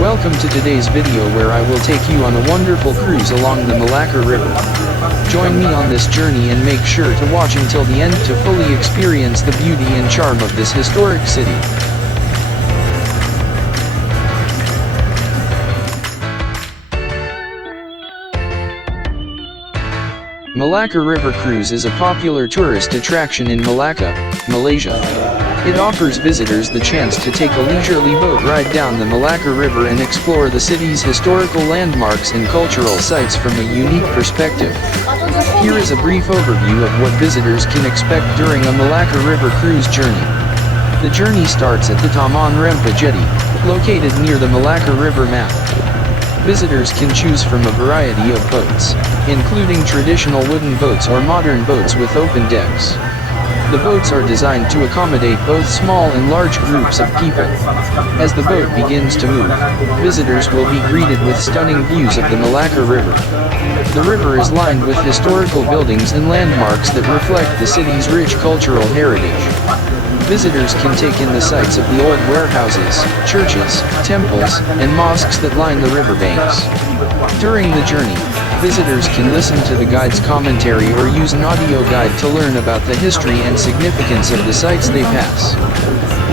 Welcome to today's video where I will take you on a wonderful cruise along the Malacca River. Join me on this journey and make sure to watch until the end to fully experience the beauty and charm of this historic city. Malacca River Cruise is a popular tourist attraction in Malacca, Malaysia. It offers visitors the chance to take a leisurely boat ride down the Malacca River and explore the city's historical landmarks and cultural sites from a unique perspective. Here is a brief overview of what visitors can expect during a Malacca River Cruise journey. The journey starts at the Taman Rempa Jetty, located near the Malacca River mouth. Visitors can choose from a variety of boats, including traditional wooden boats or modern boats with open decks. The boats are designed to accommodate both small and large groups of people. As the boat begins to move, visitors will be greeted with stunning views of the Malacca River. The river is lined with historical buildings and landmarks that reflect the city's rich cultural heritage. Visitors can take in the sights of the old warehouses, churches, temples, and mosques that line the riverbanks. During the journey, visitors can listen to the guide's commentary or use an audio guide to learn about the history and significance of the sites they pass.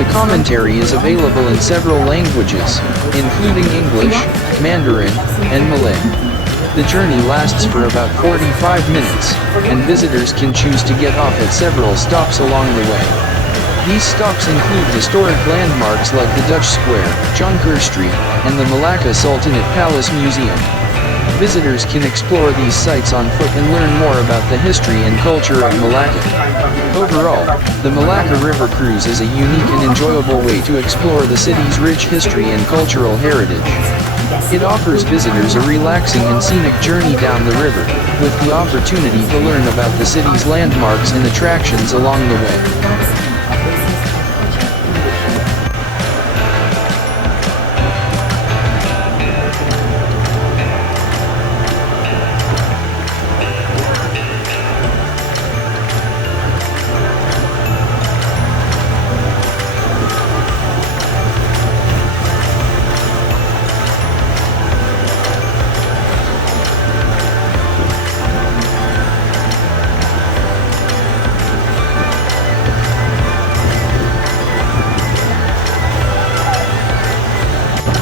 The commentary is available in several languages, including English, Mandarin, and Malay. The journey lasts for about 45 minutes, and visitors can choose to get off at several stops along the way. These stops include historic landmarks like the Dutch Square, Jonker Street, and the Malacca Sultanate Palace Museum. Visitors can explore these sites on foot and learn more about the history and culture of Malacca. Overall, the Malacca River Cruise is a unique and enjoyable way to explore the city's rich history and cultural heritage. It offers visitors a relaxing and scenic journey down the river, with the opportunity to learn about the city's landmarks and attractions along the way.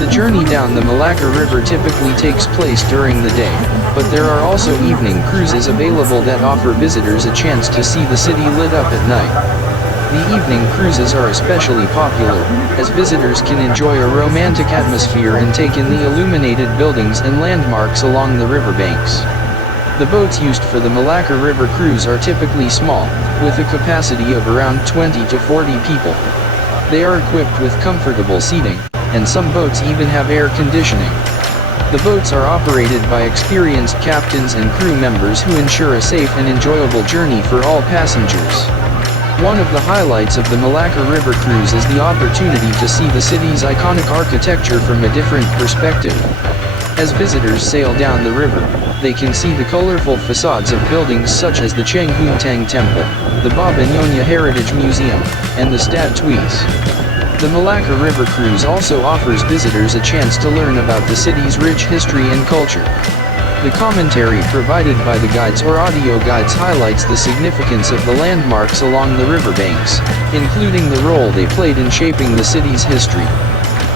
The journey down the Malacca River typically takes place during the day, but there are also evening cruises available that offer visitors a chance to see the city lit up at night. The evening cruises are especially popular, as visitors can enjoy a romantic atmosphere and take in the illuminated buildings and landmarks along the riverbanks. The boats used for the Malacca River Cruise are typically small, with a capacity of around 20 to 40 people. They are equipped with comfortable seating, and some boats even have air conditioning. The boats are operated by experienced captains and crew members who ensure a safe and enjoyable journey for all passengers. One of the highlights of the Malacca River Cruise is the opportunity to see the city's iconic architecture from a different perspective. As visitors sail down the river, they can see the colorful facades of buildings such as the Cheng Hun Tang Temple, the Baba Nyonya Heritage Museum, and the Stad Tuis. The Malacca River Cruise also offers visitors a chance to learn about the city's rich history and culture. The commentary provided by the guides or audio guides highlights the significance of the landmarks along the riverbanks, including the role they played in shaping the city's history.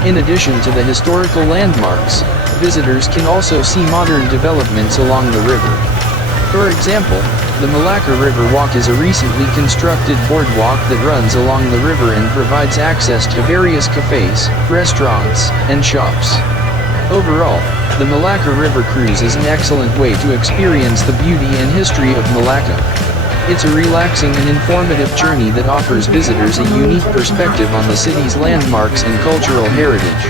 In addition to the historical landmarks, visitors can also see modern developments along the river. For example, the Malacca River Walk is a recently constructed boardwalk that runs along the river and provides access to various cafes, restaurants, and shops. Overall, the Malacca River Cruise is an excellent way to experience the beauty and history of Malacca. It's a relaxing and informative journey that offers visitors a unique perspective on the city's landmarks and cultural heritage.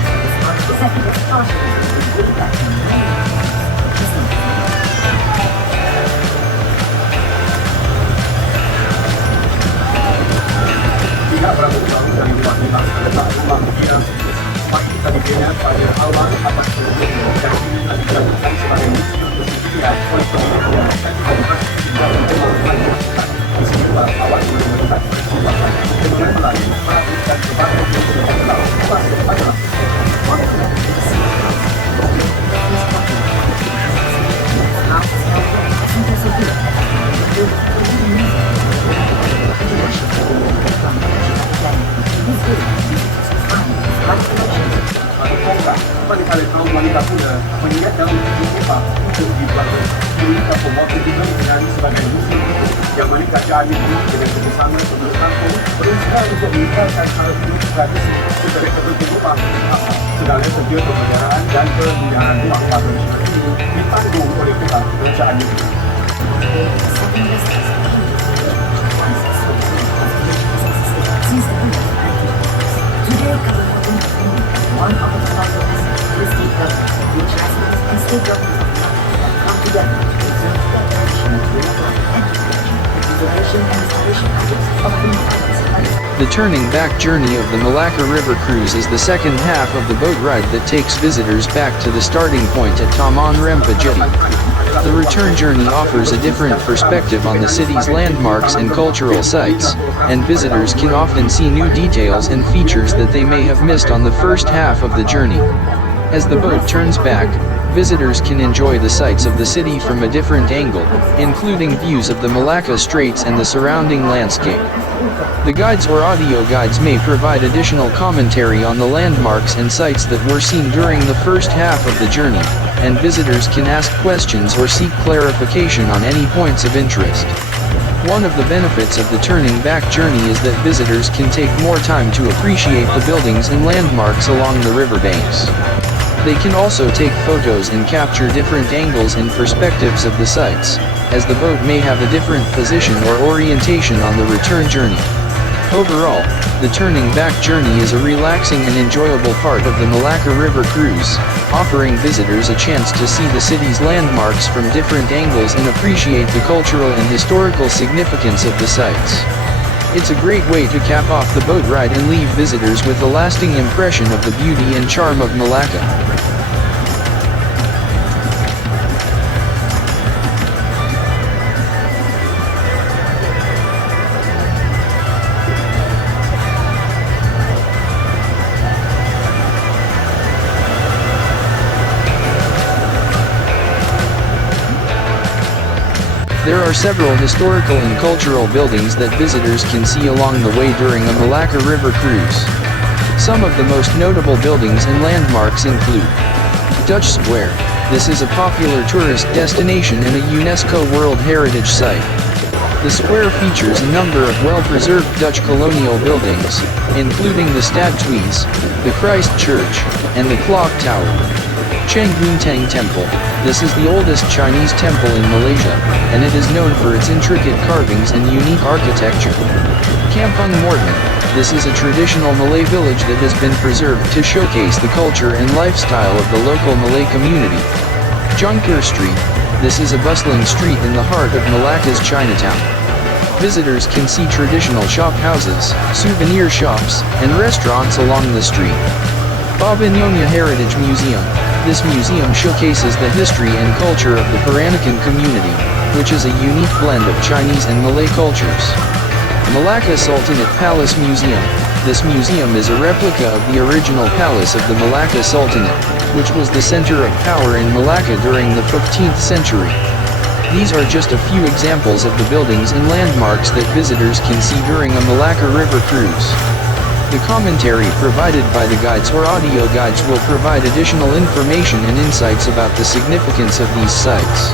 pada tahun 2010 mengingat dalam video Epa untuk dibuat mereka pembuat video dengan sebagai musim yang mana kerajaan ini dengan kerjasama sebelum kampung berusaha untuk meningkatkan hal hidup tradisi sebagai kepentingan upah sedangkan sedia pemeliharaan dan pembinaan ruang tamu ini ditanggung oleh pihak kerajaan ini. One of the problems is the which residents and state government have come together to preserve the tradition of Malacca and to preservation and restoration efforts of the Malacca. The turning back journey of the Malacca River Cruise is the second half of the boat ride that takes visitors back to the starting point at Taman Rempa Jetty. The return journey offers a different perspective on the city's landmarks and cultural sites, and visitors can often see new details and features that they may have missed on the first half of the journey. As the boat turns back, visitors can enjoy the sights of the city from a different angle, including views of the Malacca Straits and the surrounding landscape. The guides or audio guides may provide additional commentary on the landmarks and sites that were seen during the first half of the journey, and visitors can ask questions or seek clarification on any points of interest. One of the benefits of the turning back journey is that visitors can take more time to appreciate the buildings and landmarks along the riverbanks. They can also take photos and capture different angles and perspectives of the sites, as the boat may have a different position or orientation on the return journey. Overall, the turning back journey is a relaxing and enjoyable part of the Malacca River Cruise, offering visitors a chance to see the city's landmarks from different angles and appreciate the cultural and historical significance of the sites. It's a great way to cap off the boat ride and leave visitors with a lasting impression of the beauty and charm of Malacca. There are several historical and cultural buildings that visitors can see along the way during a Malacca River Cruise. Some of the most notable buildings and landmarks include Dutch Square. This is a popular tourist destination and a UNESCO World Heritage Site. The square features a number of well-preserved Dutch colonial buildings, including the Stadhuis, the Christ Church, and the Clock Tower. Tang Temple. This is the oldest Chinese temple in Malaysia, and it is known for its intricate carvings and unique architecture. Kampung Morton. This is a traditional Malay village that has been preserved to showcase the culture and lifestyle of the local Malay community. Jungkir Street. This is a bustling street in the heart of Malacca's Chinatown. Visitors can see traditional shop houses, souvenir shops, and restaurants along the street. Babinyonya Heritage Museum. This museum showcases the history and culture of the Peranakan community, which is a unique blend of Chinese and Malay cultures. Malacca Sultanate Palace Museum. This museum is a replica of the original palace of the Malacca Sultanate, which was the center of power in Malacca during the 15th century. These are just a few examples of the buildings and landmarks that visitors can see during a Malacca River Cruise. The commentary provided by the guides or audio guides will provide additional information and insights about the significance of these sites.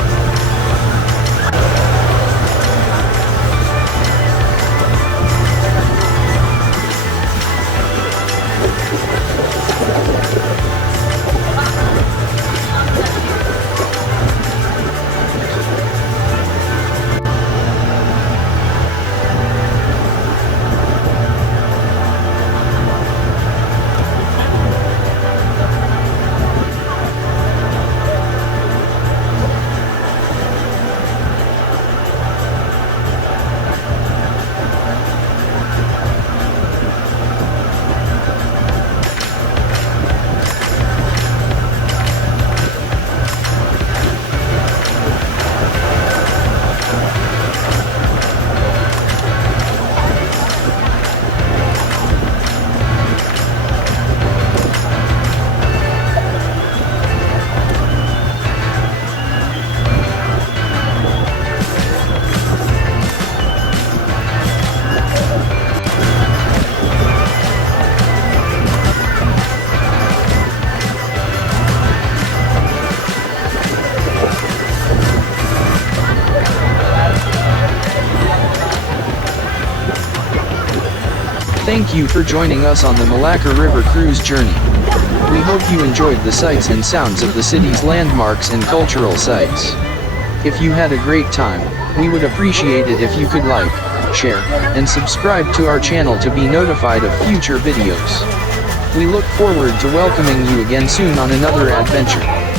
Thank you for joining us on the Malacca River Cruise journey. We hope you enjoyed the sights and sounds of the city's landmarks and cultural sites. If you had a great time, we would appreciate it if you could like, share, and subscribe to our channel to be notified of future videos. We look forward to welcoming you again soon on another adventure.